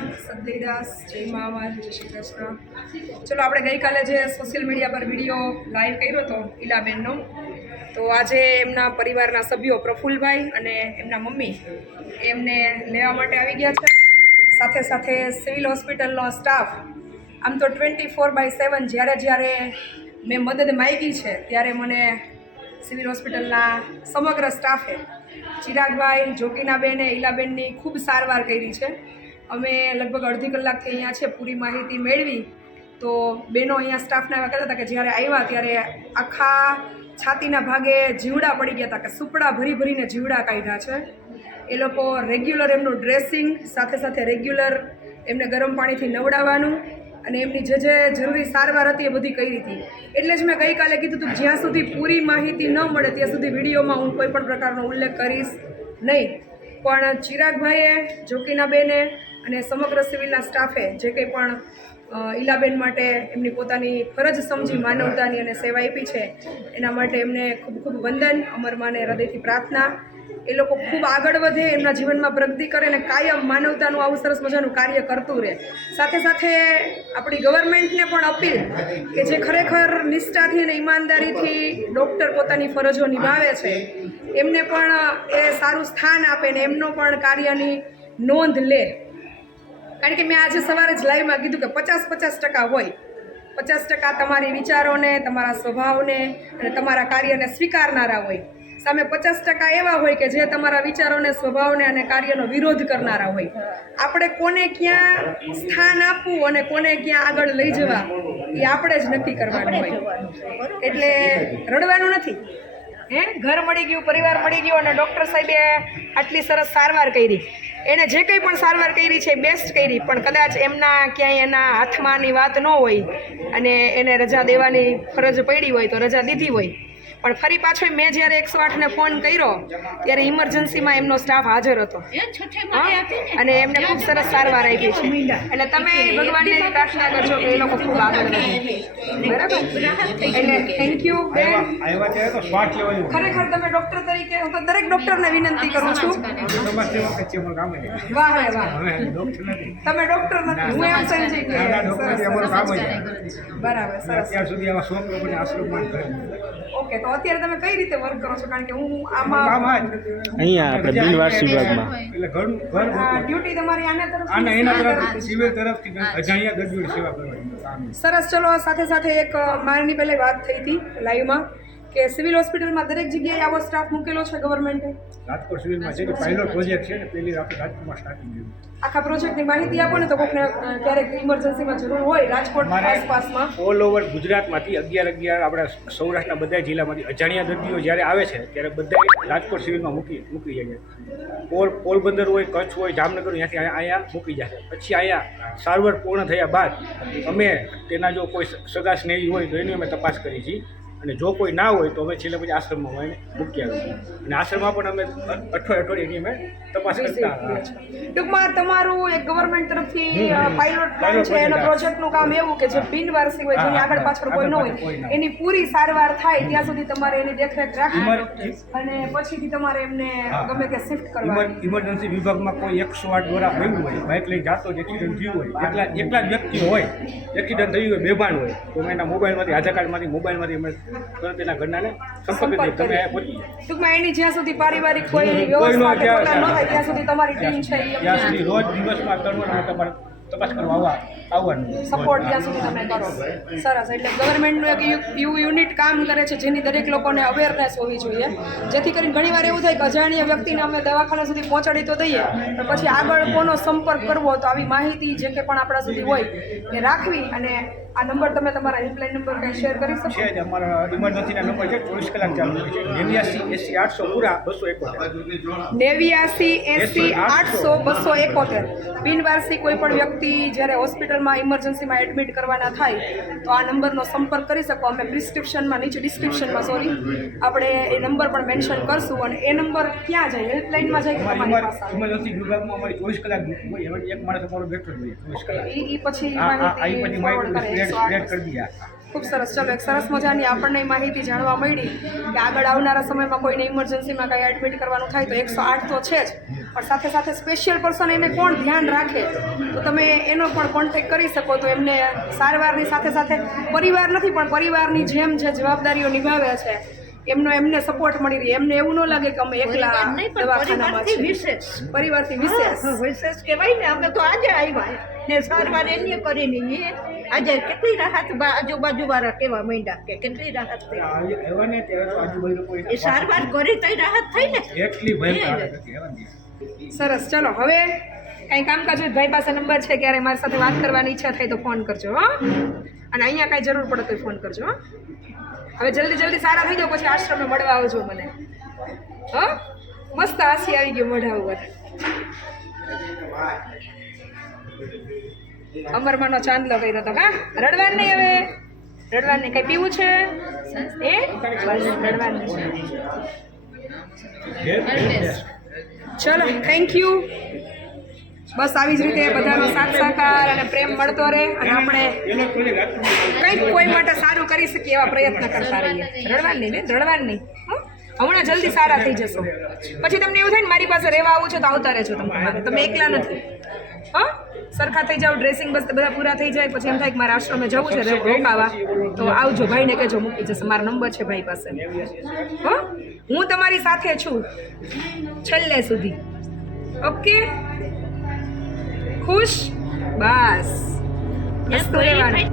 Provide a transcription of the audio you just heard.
સદૈદાસ જય મહામાલ જય શ્રી કૃષ્ણ. ચલો, આપણે ગઈકાલે જે સોશિયલ મીડિયા પર વીડિયો લાઈવ કર્યો હતો ઈલાબેનનો, તો આજે એમના પરિવારના સભ્યો પ્રફુલભાઈ અને એમના મમ્મી એમને લેવા માટે આવી ગયા છે. સાથે સાથે સિવિલ હોસ્પિટલનો સ્ટાફ, આમ તો ટ્વેન્ટી ફોર બાય સેવન જ્યારે જ્યારે મેં મદદ માગી છે, ત્યારે મને સિવિલ હોસ્પિટલના સમગ્ર સ્ટાફે, ચિરાગભાઈ જોગીનાબેને ઈલાબેનની ખૂબ સારવાર કરી છે. અમે લગભગ અડધી કલાકથી અહીંયા છે પૂરી માહિતી મેળવી. તો બેનો અહીંયા સ્ટાફના એવા કહેતા હતા કે જ્યારે આવ્યા ત્યારે આખા છાતીના ભાગે જીવડા પડી ગયા હતા કે સુપડા ભરી ભરીને જીવડા કાઢ્યા છે. એ લોકો રેગ્યુલર એમનું ડ્રેસિંગ સાથે સાથે રેગ્યુલર એમને ગરમ પાણીથી નવડાવવાનું અને એમની જે જે જરૂરી સારવાર હતી એ બધી કરી હતી. એટલે જ મેં ગઈકાલે કીધું હતું જ્યાં સુધી પૂરી માહિતી ન મળે ત્યાં સુધી વિડીયોમાં હું કોઈ પણ પ્રકારનો ઉલ્લેખ કરીશ નહીં. પણ ચિરાગભાઈએ જોકીનાબેને અને સમગ્ર સિવિલના સ્ટાફે જે કંઈ પણ ઈલાબેન માટે એમની પોતાની ફરજ સમજી માનવતાની અને સેવા આપી છે, એના માટે એમને ખૂબ ખૂબ વંદન અમરમાને હૃદયથી પ્રાર્થના. એ લોકો ખૂબ આગળ વધે, એમના જીવનમાં પ્રગતિ કરે અને કાયમ માનવતાનું આવું સરસ મજાનું કાર્ય કરતું રહે. સાથે સાથે આપણી ગવર્મેન્ટને પણ અપીલ કે જે ખરેખર નિષ્ઠાથી અને ઈમાનદારીથી ડૉક્ટર પોતાની ફરજો નિભાવે છે, એમને પણ એ સારું સ્થાન આપે ને એમનો પણ કાર્યની નોંધ લે. કારણ કે મેં આજે સવારે જ લાઈવમાં કીધું કે પચાસ પચાસ ટકા હોય. પચાસ ટકા તમારી વિચારોને તમારા સ્વભાવને અને તમારા કાર્યને સ્વીકારનારા હોય. સામે પચાસ ટકા એવા હોય કે જે તમારા વિચારોને સ્વભાવને અને કાર્યનો વિરોધ કરનારા હોય. આપણે કોને ક્યાં સ્થાન આપવું અને કોને ક્યાં આગળ લઈ જવા એ આપણે જ નક્કી કરવાનું હોય. એટલે રડવાનું નથી. હે? ઘર મળી ગયું પરિવાર મળી ગયો અને ડૉક્ટર સાહેબે આટલી સરસ સારવાર કરી. એણે જે કંઈ પણ સારવાર કરી છે બેસ્ટ કરી, પણ કદાચ એમના ક્યાંય એના હાથમાંની વાત ન હોય અને એને રજા દેવાની ફરજ પડી હોય તો રજા દીધી હોય. પણ ફરી પાછો મેં જ્યારે એકસો આઠને ફોન કર્યો ત્યારે ઇમરજન્સીમાં એમનો સ્ટાફ હાજર હતો. અને એમને ખૂબ સરસ સારવાર આપી છે. એટલે તમે ભગવાનને પ્રાર્થના કરજો કે એ લોકો ખૂબ આગળ બરાબર? એટલે થેન્ક યુ ખરેખર તમે ડોક્ટર તરીકે હું તો દરેક ડોક્ટરને વિનંતી કરું છું. વાહ વાહ અમે ડોક્ટર નથી તમે ડોક્ટર નથી. હું એમ સમજી કે. બરાબર સરસ. ઓકે તો અત્યારે તમે કઈ રીતે વર્ક કરો છો? કારણ કે હું આમાં અહીંયા આપણે બિનવારસી વિભાગમાં એટલે ઘરનું ઘર ડ્યુટી તમારી આના તરફ આના એના તરફ સિવિલ તરફથી. અજાણ્યા ગજબી સેવા કરવાની. સરસ ચલો સાથે સાથે એક મારની પહેલે વાત થઈ હતી લાઈવમાં કે સિવિલ હોસ્પિટલમાં દરેક જગ્યાએ આવો સ્ટાફ મૂકેલો છે ગવર્મેન્ટે રાજકોટ સિવિલમાં છે કે પહેલો પ્રોજેક્ટ છે ને પેલી આપણે રાજકોટમાં સ્ટાર્ટિંગ થયું આખા પ્રોજેક્ટની માહિતી આપો ને તો કોકને ક્યારેક ઇમરજન્સીમાં જરૂર હોય રાજકોટ આસપાસમાં. ઓલ ઓવર ગુજરાતમાંથી અગિયાર અગિયાર આપણા સૌરાષ્ટ્રના બધા જિલ્લામાંથી અજાણ્યા દર્દીઓ જ્યારે આવે છે ત્યારે બધા રાજકોટ સિવિલમાં મૂકી મૂકી જાય છે. પોર પોરબંદર હોય કચ્છ હોય જામનગર ત્યાંથી અહીંયા મૂકી જાય પછી અહીંયા સારવાર પૂર્ણ થયા બાદ અમે તેના જો કોઈ સગા સ્નેહી હોય તો એની અમે તપાસ કરી છીએ અને જો કોઈ ના હોય તો અમે છેલ્લે પછી આશ્રમમાં હોય મૂકી આવીએ. અને આશ્રમમાં પણ અમે અઠવાડિયે અઠવાડિયે અમે તપાસ કરતા ટૂંકમાં તમારું એક ગવર્મેન્ટ તરફથી પાયલોટ પ્લાન છે એનો પ્રોજેક્ટનું કામ એવું કે જે બિનવારસી હોય જેની આગળ પાછળ કોઈ ન હોય એની પૂરી સારવાર થાય ત્યાં સુધી તમારે એની દેખરેખ રાખવી અને પછીથી તમારે એમને ગમે તે શિફ્ટ કરવા ઇમરજન્સી વિભાગમાં કોઈ એકસો આઠ દ્વારા આવ્યું હોય બાઇક લઈને જાતો એક્સિડન્ટ થયું હોય એકલા એકલા વ્યક્તિ હોય એક્સિડન્ટ થયું હોય બેભાન હોય તો એના મોબાઈલમાંથી આધાર કાર્ડમાંથી મોબાઈલમાંથી અમે સંપર્ક તમે પહોંચી ટૂંકમાં એની જ્યાં સુધી પારિવારિક કોઈ વ્યવસ્થા ત્યાં- ન થાય ત્યાં સુધી તમારી ટીમ છે રોજ દિવસમાં ત્રણ તમારે તપાસ કરવા આવવા આવવાનું. સપોર્ટ ત્યાં સુધી તમે કરો. સરસ. એટલે ગવર્મેન્ટનું એક યુનિટ કામ કરે છે જેની દરેક લોકોને અવેરનેસ હોવી જોઈએ. જેથી કરીને ઘણીવાર એવું થાય કે અજાણ્યા વ્યક્તિને અમે દવાખાના સુધી પહોંચાડી તો દઈએ પણ પછી આગળ કોનો સંપર્ક કરવો તો આવી માહિતી જે કે પણ આપણા સુધી હોય એ રાખવી અને આ નંબર તમે તમારા હેલ્પલાઇન નંબર કંઈ શેર કરી શકો? છે અમારા ઇમરજન્સીના નંબર છે ચોવીસ કલાક ચાલુ હોય છે. નેવ્યાસી એસી આઠસો પૂરા બસો એકોતેર. નેવ્યાસી એસી આઠસો બસો એકોતેર. બિનવારસી કોઈ પણ વ્યક્તિ જ્યારે હોસ્પિટલમાં ઇમરજન્સીમાં એડમિટ કરવાના થાય તો આ નંબરનો સંપર્ક કરી શકો. અમે પ્રિસ્ક્રિપ્શનમાં નીચે ડિસ્ક્રિપ્શનમાં સોરી આપણે એ નંબર પણ મેન્શન કરશું અને એ નંબર ક્યાં જાય? હેલ્પલાઇનમાં જાય ઇમરજન્સી વિભાગમાં અમારી ચોવીસ કલાક એક માણસ અમારો બેઠો જ હોય. ચોવીસ કલાક. એ પછી માહિતી કરે સ્પ્રેડ 108 સ્પ્રેડ કરી દઈએ ખૂબ સરસ. ચલો એક સરસ મજાની આપણને માહિતી જાણવા મળી કે આગળ આવનારા સમયમાં કોઈને ઇમરજન્સીમાં કાંઈ એડમિટ કરવાનું થાય તો એકસો આઠ તો છે જ. પણ સાથે સાથે સ્પેશિયલ પર્સન એને કોણ ધ્યાન રાખે? તો તમે એનો પણ કોન્ટેક કરી શકો. તો એમને સારવારની સાથે સાથે પરિવાર નથી પણ પરિવારની જેમ જે જવાબદારીઓ નિભાવે છે એમનો એમને સપોર્ટ મળી રહે. એમને એવું ન લાગે કે અમે એકલા દવાખાનામાં છીએ. વિશેષ. પરિવારથી વિશેષ. વિશેષ કહેવાય ને અમે તો આજે આવ્યા. ને સારવાર એની કરીને એ આજે કેટલી રાહત બા- આજુબાજુવાળા કેવા માંડ્યા કે કેટલી રાહત થઈ? આજુબાજુ એ સારવાર કરી તો રાહત થઈ ને? એટલી. સરસ ચલો હવે કંઈ કામકાજ હોય ભાઈ પાસે નંબર છે ક્યારે મારી સાથે વાત કરવાની ઈચ્છા થાય તો ફોન કરજો હો. અને અહીંયા કાંઈ જરૂર પડે તો ફોન કરજો હો. હવે જલ્દી જલ્દી સારા થઈ જાઓ પછી આશ્રમે મળવા આવજો મને. હો? મસ્ત હાસી આવી ગયો મોઢા ઉપર. અમરમાનો ચાંદલો કર્યો તો કા? રડવાનું નહીં હવે. રડવાનું નહીં. કંઈ પીવું છે? એ? બસ ચલો થેન્ક યુ બસ આવી જ રીતે બધાનો સાથ સહકાર અને પ્રેમ મળતો રહે અને આપણે કંઈક કોઈ માટે સારું કરી શકીએ એવા પ્રયત્ન કરતા રહીએ. રડવાનું નહીં ને? રડવાનું નહીં? હમણાં જલ્દી સારા થઈ જશો. પછી તમને એવું થાય ને મારી પાસે રહેવા આવું છે તો આવતા રહેજો તમે તમારે તમે એકલા નથી. હા? સરખા થઈ જાઓ ડ્રેસિંગ બસ બધા પૂરા થઈ જાય પછી એમ થાય કે મારા આશ્રમે જવું છે રોકાવા. તો આવજો ભાઈને કહેજો મૂકી જશે. મારો નંબર છે ભાઈ પાસે. હો? હું તમારી સાથે છું છેલ્લે સુધી. ઓકે ખુશ? બસ. મસ્ત રહેવાનું.